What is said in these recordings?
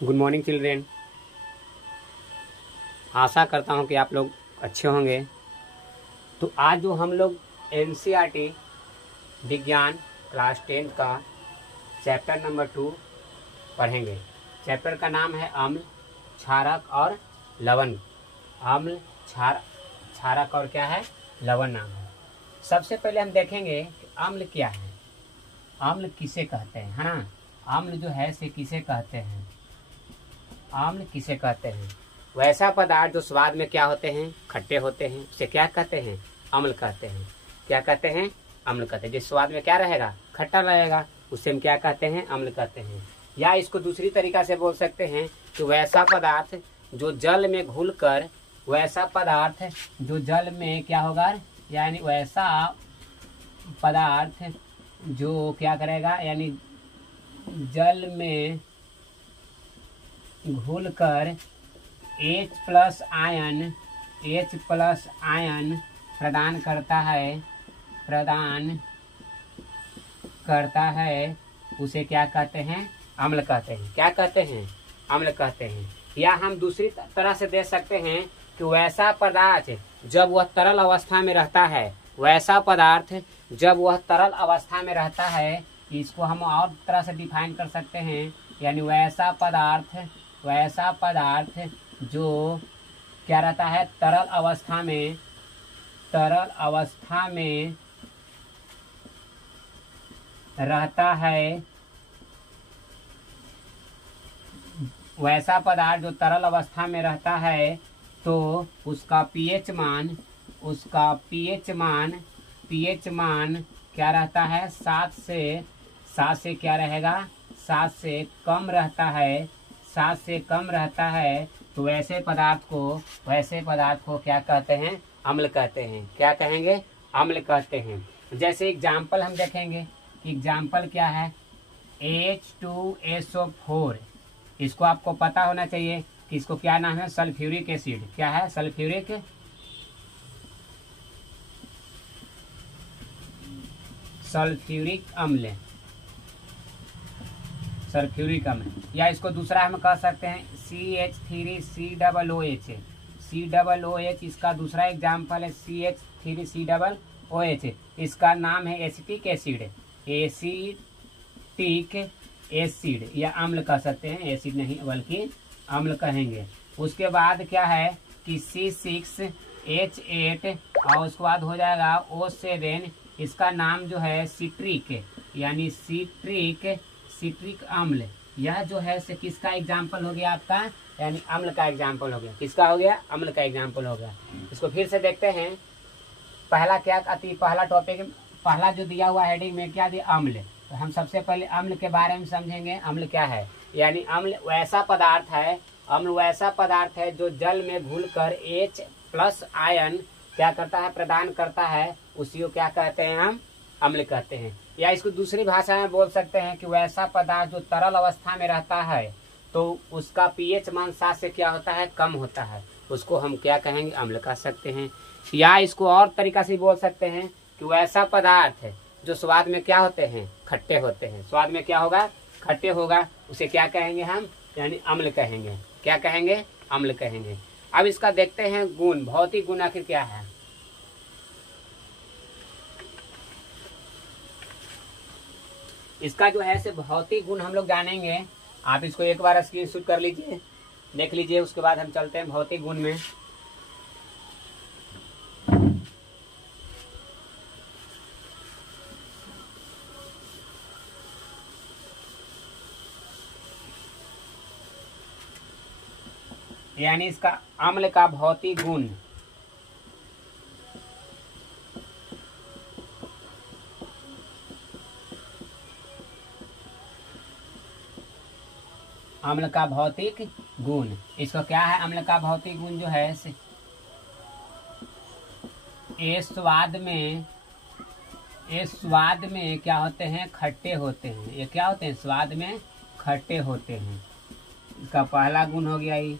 Good morning children. आशा करता हूँ कि आप लोग अच्छे होंगे। तो आज जो हम लोग एनसीईआरटी विज्ञान क्लास 10 का चैप्टर नंबर 2 पढ़ेंगे। चैप्टर का नाम है अम्ल, क्षारक और लवण। अम्ल, क्षारक और क्या है, लवण नाम है। सबसे पहले हम देखेंगे कि अम्ल क्या है, अम्ल किसे कहते हैं, है ना। अम्ल जो है से किसे कहते हैं, अम्ल किसे कहते हैं। वैसा पदार्थ जो स्वाद में क्या होते हैं, खट्टे होते हैं, उसे क्या कहते हैं, अम्ल कहते हैं। क्या कहते हैं, अम्ल कहते हैं। जिस स्वाद में क्या रहेगा, खट्टा रहेगा, उसे हम क्या कहते हैं, अम्ल कहते हैं। या इसको दूसरी तरीका से बोल सकते हैं कि वैसा पदार्थ जो जल में घुलकर, वैसा पदार्थ जो जल में क्या होगा, यानी वैसा पदार्थ जो क्या करेगा, यानी जल में घुलकर H प्लस आयन प्रदान करता है, उसे क्या कहते हैं, अम्ल कहते हैं। क्या कहते हैं, अम्ल कहते हैं। या हम दूसरी तरह से देख सकते हैं कि वैसा पदार्थ जब वह तरल अवस्था में रहता है, वैसा पदार्थ जब वह तरल अवस्था में रहता है, इसको हम और तरह से डिफाइन कर सकते हैं, यानी वैसा पदार्थ जो क्या रहता है, तरल अवस्था में रहता है। वैसा पदार्थ जो तरल अवस्था में रहता है तो उसका पीएच मान क्या रहता है, 7 से क्या रहेगा, 7 से कम रहता है, 7 से कम रहता है। तो वैसे पदार्थ को क्या कहते हैं, अम्ल कहते हैं। क्या कहेंगे, अम्ल कहते हैं। जैसे एग्जाम्पल हम देखेंगे कि एग्जाम्पल क्या है, H2SO4। इसको आपको पता होना चाहिए कि इसको क्या नाम है, सल्फ्यूरिक एसिड। क्या है, सल्फ्यूरिक अम्ल, सल्फ्यूरिक अम्ल। या इसको दूसरा हम कह सकते हैं CH3COOH। इसका दूसरा एग्जाम्पल है CH3COOH। इसका नाम है एसिटिक एसिड या अम्ल कह सकते हैं, एसिड नहीं बल्कि अम्ल कहेंगे। उसके बाद क्या है कि C6H8 और उसके बाद हो जाएगा O7। इसका नाम जो है सिट्रिक, यानी सिट्रिक अम्ल। यह जो है से किसका एग्जाम्पल हो गया आपका, यानी अम्ल का एग्जाम्पल हो गया। किसका हो गया, अम्ल का एग्जाम्पल हो गया। इसको फिर से देखते हैं। पहला क्या पहला टॉपिक, पहला जो दिया हुआ हेडिंग में क्या दिया, अम्ल। तो हम सबसे पहले अम्ल के बारे में समझेंगे। अम्ल क्या है, यानी अम्ल वैसा पदार्थ है जो जल में घुलकर H प्लस आयन क्या करता है, प्रदान करता है, उसी को क्या कहते हैं, हम अम्ल कहते हैं। या इसको दूसरी भाषा में बोल सकते हैं कि वैसा पदार्थ जो तरल अवस्था में रहता है तो उसका पीएच मान 7 से क्या होता है, कम होता है, उसको हम क्या कहेंगे, अम्ल कह सकते हैं। या इसको और तरीका से बोल सकते हैं कि वैसा पदार्थ जो स्वाद में क्या होते हैं, खट्टे होते हैं। स्वाद में क्या होगा, खट्टे होगा, उसे क्या कहेंगे हम, यानी अम्ल कहेंगे। क्या कहेंगे, अम्ल कहेंगे। अब इसका देखते हैं गुण, भौतिक गुण आखिर क्या है। इसका जो है से भौतिक गुण हम लोग जानेंगे। आप इसको एक बार स्क्रीनशॉट कर लीजिए, देख लीजिए। उसके बाद हम चलते हैं भौतिक गुण में। यानी इसका अम्ल का भौतिक गुण, अम्ल का भौतिक गुण। इसको क्या है, अम्ल का भौतिक गुण जो है ये स्वाद में क्या होते हैं, खट्टे होते हैं। ये क्या होते हैं, स्वाद में खट्टे होते हैं। इसका पहला गुण हो गया ये।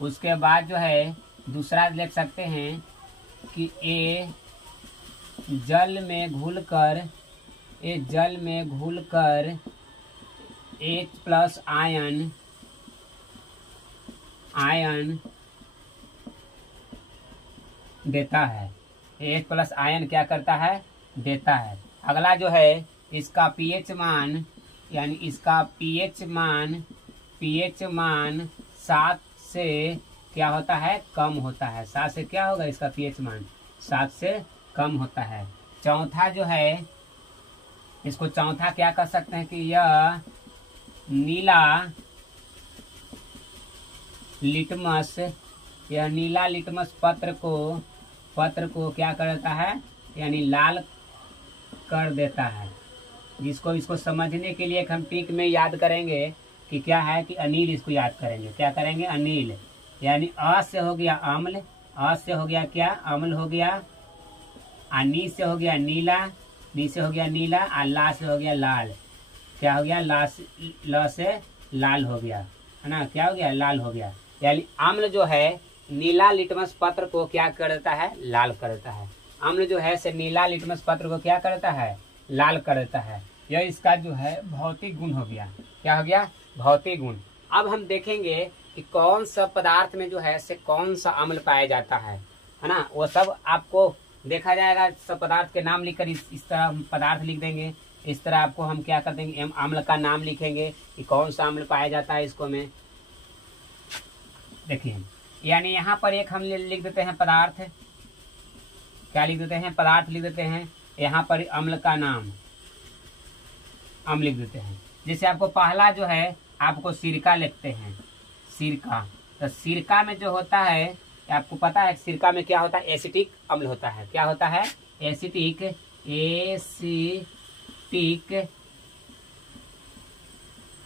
उसके बाद जो है दूसरा लिख सकते हैं कि ये जल में घुलकर H प्लस आयन आयन देता है। H+ आयन क्या करता है, देता है। अगला जो है इसका पीएच मान, यानी इसका पीएच मान 7 से क्या होता है, कम होता है। 7 से क्या होगा, इसका पीएच मान 7 से कम होता है। चौथा जो है, इसको चौथा क्या कर सकते हैं कि यह नीला लिटमस पत्र को क्या करता है, यानी लाल कर देता है। इसको समझने के लिए हम टिक में याद करेंगे कि क्या है कि अनिल, इसको याद करेंगे। क्या करेंगे, अनिल, यानी अ से हो गया अम्ल, अ से हो गया क्या, अम्ल हो गया, नी से हो गया नीला, नी से हो गया नीला, और ला से हो गया लाल। क्या हो गया, ल से लाल हो गया, है ना, क्या हो गया, लाल हो गया। यानी अम्ल जो है नीला लिटमस पत्र को क्या करता है, लाल करता है। अम्ल जो है से नीला लिटमस पत्र को क्या करता है, लाल करता है। यह इसका जो है भौतिक गुण हो गया। क्या हो गया, भौतिक गुण। अब हम देखेंगे कि कौन सा पदार्थ में जो है से कौन सा अम्ल पाया जाता है ना, वो सब आपको देखा जाएगा। सब पदार्थ के नाम लिखकर इस तरह हम पदार्थ लिख देंगे। इस तरह आपको हम क्या कर देंगे, अम्ल का नाम लिखेंगे कि कौन सा अम्ल पाया जाता है इसको में। देखिए, यानी यहाँ पर एक हम लिख देते हैं पदार्थ, क्या लिख देते हैं, पदार्थ लिख देते हैं। यहाँ पर अम्ल का नाम, अम्ल लिख देते हैं। जैसे आपको पहला जो है, आपको सिरका लिखते हैं, सिरका। तो सिरका में जो होता है, आपको पता है सिरका में क्या होता है, एसिटिक अम्ल होता है। क्या होता है, एसिटिक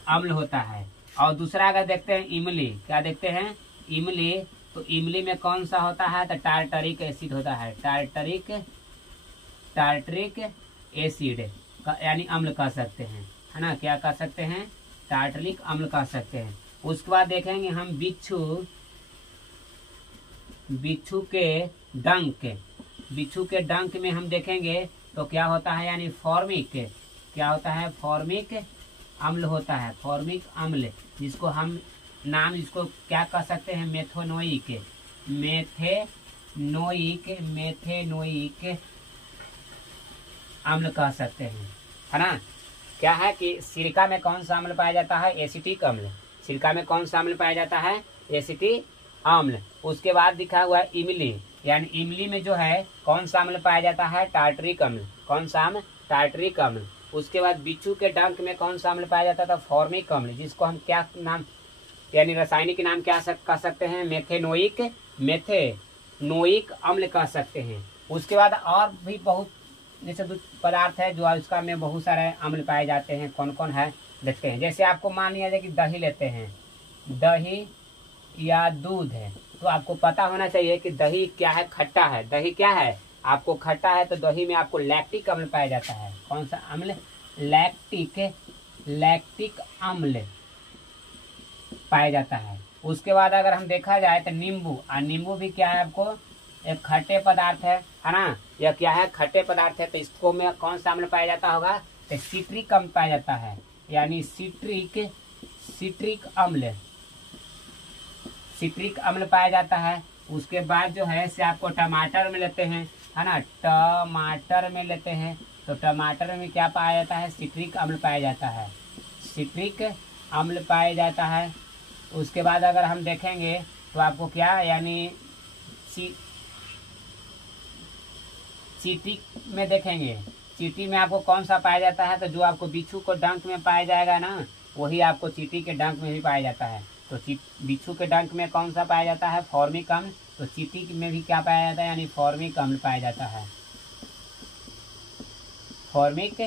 अम्ल होता है। और दूसरा अगर देखते हैं इमली, क्या देखते हैं, इमली। तो इमली में कौन सा होता है, तो टार्टरिक एसिड होता है, टार्टरिक एसिड, यानी अम्ल कह सकते हैं, है ना, क्या कह सकते हैं, टार्टरिक अम्ल कह सकते हैं। उसके बाद देखेंगे हम बिच्छू के डंक में हम देखेंगे तो क्या होता है, यानी फॉर्मिक, क्या होता है, फॉर्मिक अम्ल होता है, फॉर्मिक अम्ल, जिसको हम नाम इसको क्या कह सकते हैं, मेथेनोइक अम्ल कह सकते हैं, है ना। क्या है कि सिरका में कौन सा अम्ल पाया जाता है, एसिटिक अम्ल। सिरका में कौन सा अम्ल पाया जाता है, एसिटिक अम्ल। उसके बाद दिखा हुआ है इमली, यानी इमली में जो है कौन सा अम्ल पाया जाता है, टार्टरिक अम्ल। कौन सा अम्ल, टार्टरिक अम्ल। उसके बाद बिच्छू के डंक में कौन सा अम्ल पाया जाता था, फॉर्मिक अम्ल, जिसको हम क्या नाम, यानी रासायनिक नाम क्या कह सकते हैं, मेथेनोइक अम्ल कह सकते हैं। उसके बाद और भी बहुत जैसे पदार्थ है जो उसका में बहुत सारे अम्ल पाए जाते हैं। कौन कौन है देखते हैं। जैसे आपको मान लिया जाए कि दही लेते हैं, दही या दूध है, तो आपको पता होना चाहिए कि दही क्या है, खट्टा है। दही क्या है, आपको खट्टा है, तो दही में आपको लैक्टिक अम्ल पाया जाता है। कौन सा अम्ल, लैक्टिक अम्ल पाया जाता है। उसके बाद अगर हम देखा जाए तो नींबू, और नींबू भी क्या है, आपको एक खट्टे पदार्थ है ना, यह क्या है, खट्टे पदार्थ है। तो इसको में कौन सा अम्ल पाया जाता होगा, तो सिट्रिक अम्ल पाया जाता है, यानी सिट्रिक अम्ल पाया जाता है। उसके बाद जो है से आपको टमाटर में लेते हैं, है ना, टमाटर में लेते हैं, तो टमाटर में क्या पाया जाता है, सिट्रिक अम्ल पाया जाता है, सिट्रिक अम्ल पाया जाता है। उसके बाद अगर हम देखेंगे तो आपको क्या, यानी चींटी में देखेंगे, चींटी में आपको कौन सा पाया जाता है, तो जो आपको बिच्छू को डंक में पाया जाएगा ना, वही आपको चींटी के डंक में भी पाया जाता है। तो बिच्छू के डंक में कौन सा पाया जाता है, फॉर्मिक अम्ल। तो चींटी में भी क्या पाया जाता है, यानी फॉर्मिक अम्ल पाया जाता है, फॉर्मिक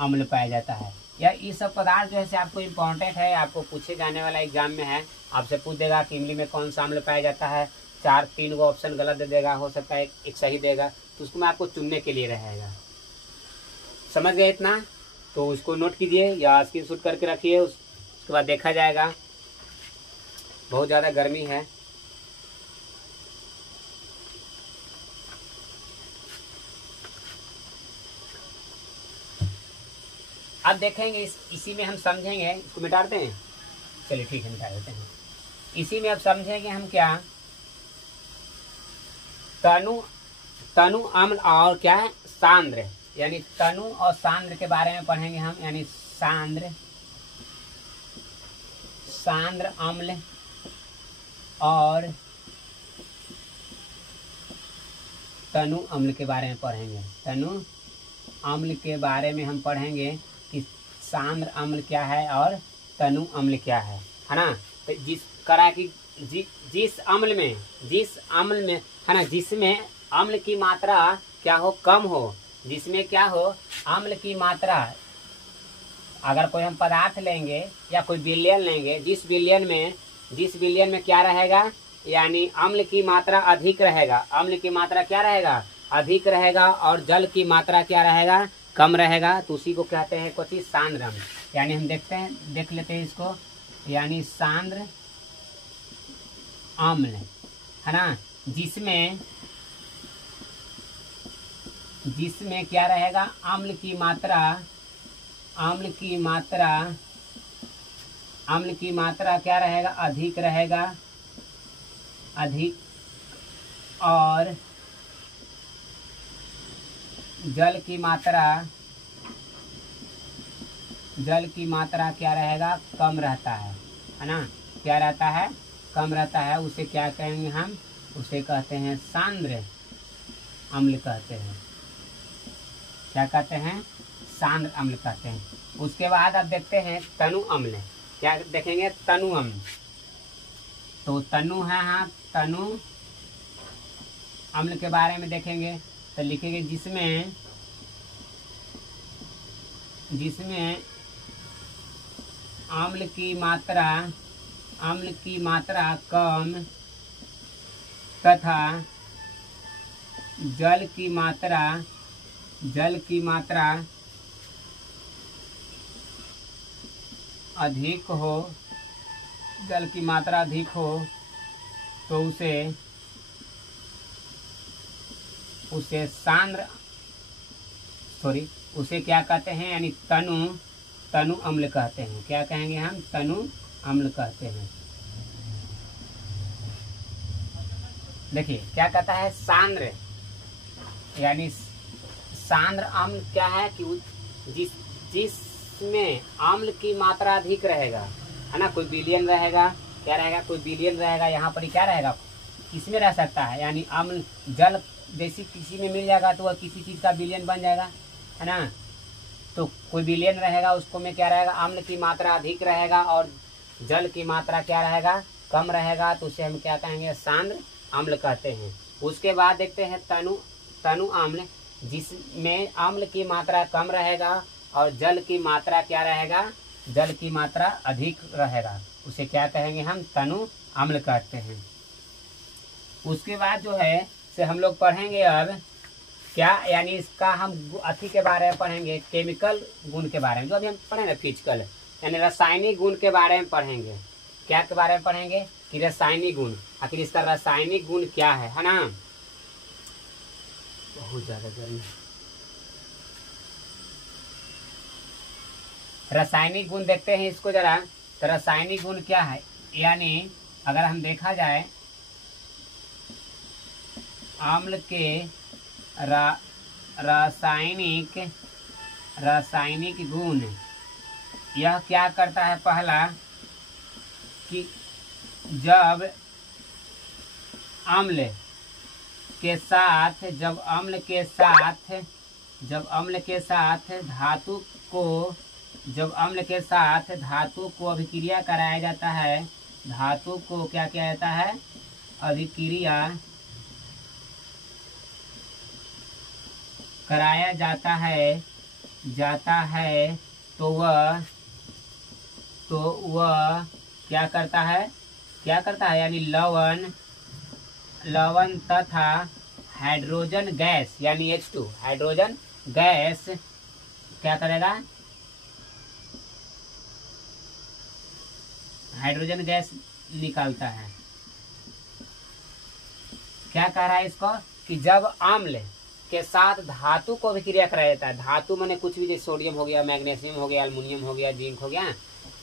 अम्ल पाया जाता है। या ये सब पदार्थ जो है आपको इम्पोर्टेंट है, आपको पूछे जाने वाला एग्जाम में है। आपसे पूछ देगा कि इमली में कौन सा अम्ल पाया जाता है, 3 गो ऑप्शन गलत दे देगा, हो सकता है एक सही देगा, तो उसको में आपको चुनने के लिए रहेगा। समझ गए इतना, तो उसको नोट कीजिए या स्क्रीनशॉट करके रखिए। उसके बाद देखा जाएगा। बहुत ज़्यादा गर्मी है। अब देखेंगे इसी में हम समझेंगे। इसको मिटाते हैं, चलिए ठीक है, मिटा देते हैं। इसी में अब समझेंगे हम क्या, तनु तनु अम्ल और क्या है सांद्र, यानी तनु और सांद्र के बारे में पढ़ेंगे हम, यानी सांद्र अम्ल और तनु अम्ल के बारे में पढ़ेंगे। तनु अम्ल के बारे में हम पढ़ेंगे कि सांद्र अम्ल क्या है और तनु अम्ल क्या है ना। तो जिस अम्ल में है ना, जिसमें अम्ल की मात्रा क्या हो, कम हो, जिसमें क्या हो, अम्ल की मात्रा, अगर कोई हम पदार्थ लेंगे या कोई विलयन लेंगे, जिस विलयन में क्या रहेगा, यानी अम्ल की मात्रा अधिक रहेगा, अम्ल की मात्रा क्या रहेगा, अधिक रहेगा, और जल की मात्रा क्या रहेगा, कम रहेगा, तो उसी को कहते हैं कुछ सांद्र अम्ल। यानी हम देख लेते हैं इसको, यानी सांद्र अम्ल है ना, जिसमें क्या रहेगा, अम्ल की मात्रा क्या रहेगा, अधिक रहेगा, और जल की मात्रा क्या रहेगा, कम रहता है ना, क्या रहता है, कम रहता है। उसे क्या कहेंगे हम, उसे कहते हैं सांद्र अम्ल कहते हैं। क्या कहते हैं, सांद्र अम्ल कहते हैं। उसके बाद अब देखते हैं तनु अम्ल, क्या देखेंगे, तनु अम्ल। तो तनु है, हाँ, तनु अम्ल के बारे में देखेंगे तो लिखेंगे जिसमें अम्ल की मात्रा कम तथा जल की मात्रा अधिक हो, तो उसे क्या कहते हैं, यानी तनु अम्ल कहते हैं। क्या कहेंगे हम, तनु अम्ल कहते हैं। देखिए क्या कहता है, सांद्र, यानी सांद्र अम्ल क्या है कि जिसमें अम्ल की मात्रा अधिक रहेगा, है ना, कोई विलयन रहेगा, क्या रहेगा, कोई विलयन रहेगा, यहाँ पर क्या रहेगा, किसमें रह सकता है, यानी अम्ल जल जैसी किसी में मिल जाएगा तो वह किसी चीज का विलयन बन जाएगा, है ना। तो कोई विलयन रहेगा, उसको में क्या रहेगा, अम्ल की मात्रा अधिक रहेगा और जल की मात्रा क्या रहेगा, कम रहेगा, तो उसे हम क्या कहेंगे, सांद्र अम्ल कहते हैं। उसके बाद देखते हैं तनु अम्ल, जिसमें अम्ल की मात्रा कम रहेगा और जल की मात्रा क्या रहेगा, जल की मात्रा अधिक रहेगा, उसे क्या कहेंगे हम, तनु अम्ल कहते हैं। उसके बाद जो है से हम लोग पढ़ेंगे अब क्या, यानी इसका हम अथी के बारे में पढ़ेंगे, केमिकल गुण के बारे में, जो अभी हम पढ़े ना फिजिकल, यानी रासायनिक गुण के बारे में पढ़ेंगे। क्या के बारे में पढ़ेंगे कि रासायनिक गुण, आखिर इसका रासायनिक गुण क्या है ना। बहुत ज्यादा गर्मी। रासायनिक गुण देखते हैं इसको जरा, तो रासायनिक गुण क्या है, यानी अगर हम देखा जाए अम्ल के रासायनिक गुण, यह क्या करता है, पहला कि जब अम्ल के साथ धातु को अभिक्रिया कराया जाता है, धातु को क्या किया जाता है, अभिक्रिया कराया जाता है, तो वह क्या करता है, यानी लवण तथा हाइड्रोजन गैस, यानी H2 हाइड्रोजन गैस क्या करेगा, हाइड्रोजन गैस निकालता है। क्या कह रहा है इसको कि जब अम्ल के साथ धातु को अभिक्रिया कराया जाता है, धातु माने कुछ भी, जैसे सोडियम हो गया, मैग्नीशियम हो गया, एल्युमिनियम हो गया, जिंक हो गया,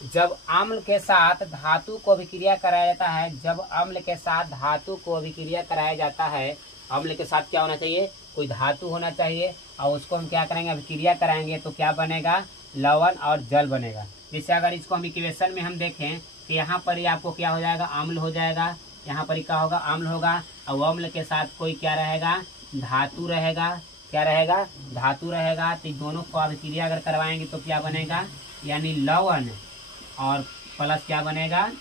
जब अम्ल के साथ धातु को अभिक्रिया कराया जाता है, जब अम्ल के साथ धातु को अभिक्रिया कराया जाता है, अम्ल के साथ क्या होना चाहिए, कोई धातु होना चाहिए, और उसको हम क्या करेंगे, अभिक्रिया कराएंगे तो क्या बनेगा, लवण और जल बनेगा। जैसे अगर इसको हम इक्वेशन में हम देखें तो यहाँ पर ही आपको क्या हो जाएगा, अम्ल हो जाएगा, यहाँ पर ही क्या होगा, अम्ल होगा, और अम्ल के साथ कोई क्या रहेगा, धातु रहेगा, क्या रहेगा, धातु रहेगा। तो दोनों को अभिक्रिया अगर करवाएंगे तो क्या बनेगा, यानी लवण और प्लस क्या बनेगा,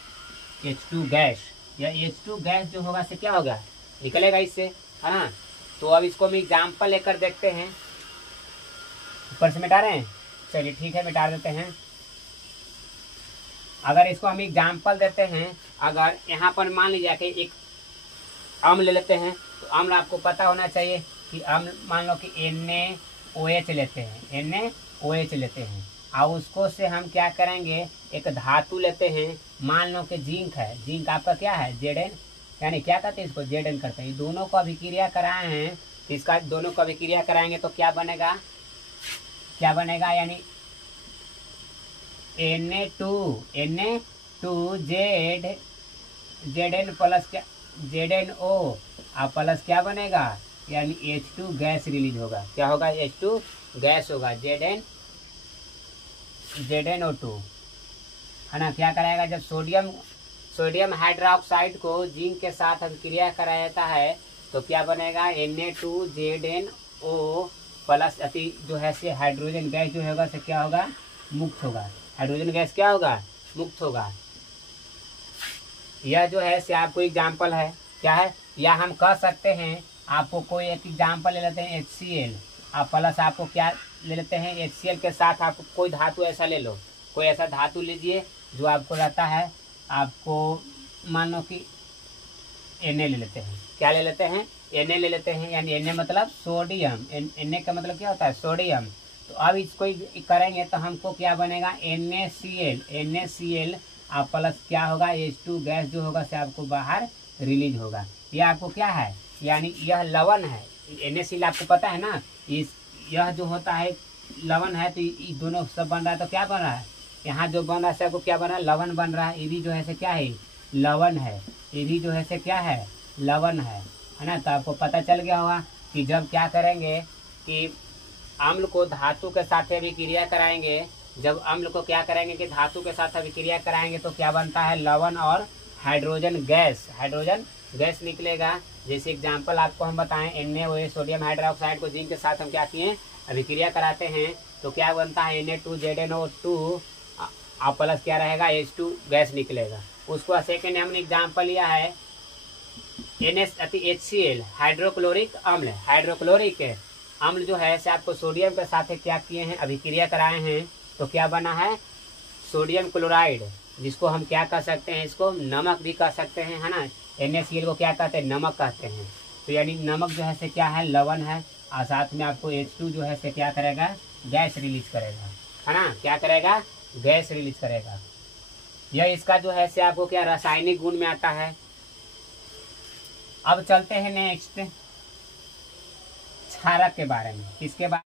H2 गैस। या H2 गैस जो होगा से क्या होगा, निकलेगा इससे, है ना। तो अब इसको हम एग्जाम्पल लेकर देखते हैं। ऊपर से मिटा रहे हैं, चलिए ठीक है, मिटा देते हैं। अगर इसको हम एग्जाम्पल देते हैं, अगर यहाँ पर मान लीजिए कि एक अम्ल ले लेते हैं, तो अम्ल आपको पता होना चाहिए कि अम्ल मान लो कि NaOH लेते हैं, NaOH लेते हैं, और उसको से हम क्या करेंगे, एक धातु लेते हैं, मान लो कि जिंक है, जिंक आपका क्या है, Zn, यानी क्या कहते हैं इसको, Zn करते हैं। दोनों को अभिक्रिया कराए हैं, तो इसका दोनों को अभिक्रिया कराएंगे तो क्या बनेगा, क्या बनेगा, यानी Zn प्लस क्या, ZnO और प्लस क्या बनेगा, यानी H2 गैस रिलीज होगा। क्या होगा, H2 गैस होगा, ZnO2, है ना। क्या कराएगा, जब सोडियम हाइड्रोक्साइड को जिंक के साथ अभिक्रिया कराया जाता है तो क्या बनेगा, Na2ZnO प्लस अति जो है से हाइड्रोजन गैस जो होगा से क्या होगा, मुक्त होगा। हाइड्रोजन गैस क्या होगा, मुक्त होगा। यह जो है से आपको एग्जाम्पल है, क्या है, या हम कह सकते हैं, आपको कोई एक एग्जाम्पल ले लेते हैं HCl, आप प्लस आपको क्या ले लेते हैं, HCl के साथ आप कोई धातु ऐसा ले लो, कोई ऐसा धातु लीजिए जो आपको रहता है, आपको मान लो कि Na ले लेते हैं, क्या ले लेते हैं, Na ले लेते हैं, यानी Na मतलब सोडियम, Na का मतलब क्या होता है, सोडियम। तो अब इसको करेंगे तो हमको क्या बनेगा, NaCl और प्लस क्या होगा, H2 गैस जो होगा से आपको बाहर रिलीज होगा। यह आपको क्या है, यानी यह लवण है, NaCl आपको पता है ना, यह जो होता है लवण है, तो ये दोनों सब बन रहा है, तो क्या बन रहा है, यहाँ जो बन रहा है सबको क्या बन रहा है, लवण बन रहा है। ये भी जो है से क्या है, लवण है, ये भी जो है से क्या है, लवण है ना। तो आपको पता चल गया होगा कि जब क्या करेंगे कि अम्ल को धातु के साथ अभिक्रिया कराएंगे, जब अम्ल को क्या करेंगे कि धातु के साथ अभिक्रिया कराएंगे तो क्या बनता है, लवण और हाइड्रोजन गैस निकलेगा। जैसे एग्जाम्पल आपको हम बताएं, NaOH सोडियम हाइड्रोक्साइड को जिंक के साथ हम क्या किए, अभिक्रिया कराते हैं, तो क्या बनता है, Na2ZnO2 और प्लस क्या रहेगा, H2 गैस निकलेगा। उसको सेकेंड हमने एग्जाम्पल लिया है HCl हाइड्रोक्लोरिक अम्ल जो है से आपको सोडियम के साथ क्या किए हैं, अभिक्रिया कराए हैं, तो क्या बना है, सोडियम क्लोराइड, जिसको हम क्या कह सकते हैं, इसको नमक भी कह सकते हैं, है ना। NaCl को क्या कहते हैं, नमक कहते हैं। तो यानी नमक जो है से क्या है, लवण है, और साथ में आपको H2 जो है से क्या करेगा, गैस रिलीज करेगा, है ना। क्या करेगा, गैस रिलीज करेगा। यह इसका जो है से आपको क्या रासायनिक गुण में आता है। अब चलते हैं नेक्स्ट क्षारक के बारे में, किसके बारे